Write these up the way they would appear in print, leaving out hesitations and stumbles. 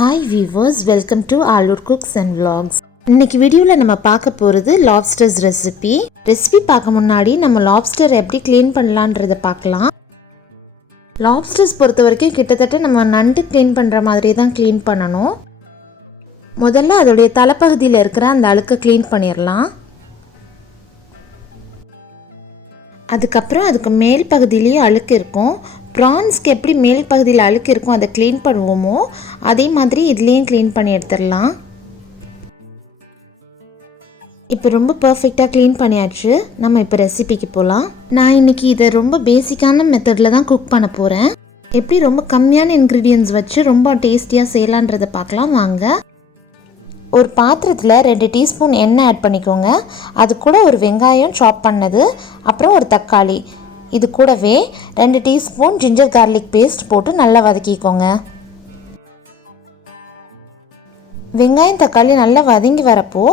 Hi viewers, welcome to Aloor Cooks and Vlogs. இன்னைக்கு வீடியோல நம்ம பார்க்க போறது lobsters ரெசிபி. பார்க்க முன்னாடி நம்ம lobster எப்படி க்ளீன் பண்ணலாம்ன்றத பார்க்கலாம். lobsters பொறுத்தவரைக்கும் கிட்டத்தட்ட நம்ம நண்டு க்ளீன் பண்ற மாதிரி தான் க்ளீன் பண்ணனும். முதல்ல அதோட தலைப்பகுதியில இருக்கிற அந்த அழுக்க க்ளீன் பண்ணிரலாம். அதுக்கப்புறம் அதுக்கு மேல் பகுதியிலேயே அழுக்கு இருக்கும். ப்ரான்ஸ்க்கு எப்படி மேல் பகுதியில் அழுக்கு இருக்கும் அதை க்ளீன் பண்ணுவோமோ அதே மாதிரி இதுலேயும் க்ளீன் பண்ணி எடுத்துடலாம். இப்போ ரொம்ப பர்ஃபெக்டாக க்ளீன் பண்ணியாச்சு. நம்ம இப்போ ரெசிபிக்கு போகலாம். நான் இன்றைக்கி இதை ரொம்ப பேசிக்கான மெத்தடில் தான் குக் பண்ண போகிறேன். எப்படி ரொம்ப கம்மியான இன்க்ரீடியன்ட்ஸ் வச்சு ரொம்ப டேஸ்டியாக செய்யலான்றதை பார்க்கலாம் வாங்க. ஒரு பாத்திரத்தில் 2 டீஸ்பூன் எண்ணெய் ஆட் பண்ணிக்கோங்க. அது கூட ஒரு வெங்காயம் சாப் பண்ணது, அப்புறம் ஒரு தக்காளி, இது கூடவே 2 டீஸ்பூன் ஜிஞ்சர் கார்லிக் பேஸ்ட் போட்டு நல்லா வதக்கிக்கோங்க. வெங்காயம் தக்காளி நல்லா வதங்கி வரப்போ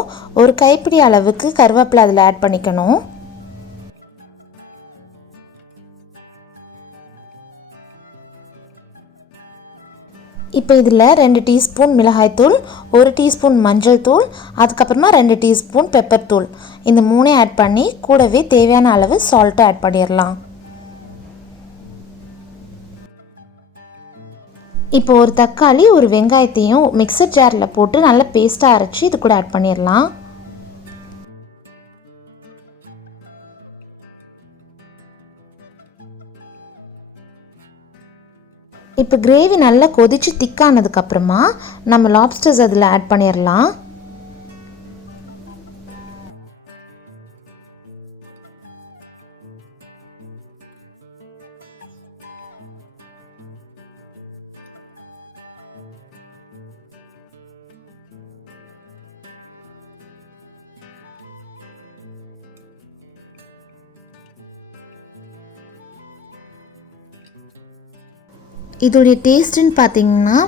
ஒரு கைப்பிடி அளவுக்கு கருவேப்பிலை அதில் ஆட் பண்ணிக்கணும். இப்போ இதில் 2 டீஸ்பூன் மிளகாய்த்தூள், 1 டீஸ்பூன் மஞ்சள் தூள், அதுக்கப்புறமா 2 டீஸ்பூன் பெப்பர் தூள், இந்த 3 ஆட் பண்ணி கூடவே தேவையான அளவு சால்ட்டை ஆட் பண்ணிடலாம். இப்போ ஒரு தக்காளி ஒரு வெங்காயத்தையும் மிக்சர் ஜாரில் போட்டு நல்லா பேஸ்ட்டாக அரைச்சி இது கூட ஆட் பண்ணிடலாம். இப்போ கிரேவி நல்லா கொதிச்சு திக்கானதுக்கப்புறமா நம்ம லாப்ஸ்டர்ஸ் அதில் ஆட் பண்ணிடலாம். இதோடைய டேஸ்ட்டுன்னு பார்த்தீங்கன்னா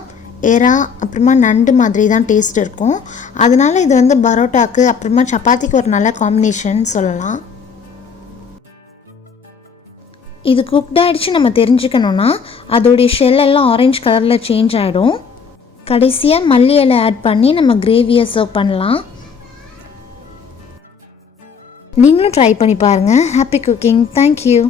எறா அப்புறமா நண்டு மாதிரி தான் டேஸ்ட் இருக்கும். அதனால் இது வந்து பரோட்டாக்கு அப்புறமா சப்பாத்திக்கு ஒரு நல்ல காம்பினேஷன் சொல்லலாம். இது குக்ட் ஆகிடுச்சு நம்ம தெரிஞ்சுக்கணுன்னா அதோடைய ஷெல் எல்லாம் ஆரஞ்சு கலரில் சேஞ்ச் ஆகிடும். கடைசியாக மல்லி இலை ஆட் பண்ணி நம்ம கிரேவியை சர்வ் பண்ணலாம். நீங்களும் ட்ரை பண்ணி பாருங்கள். Happy cooking. தேங்க்யூ.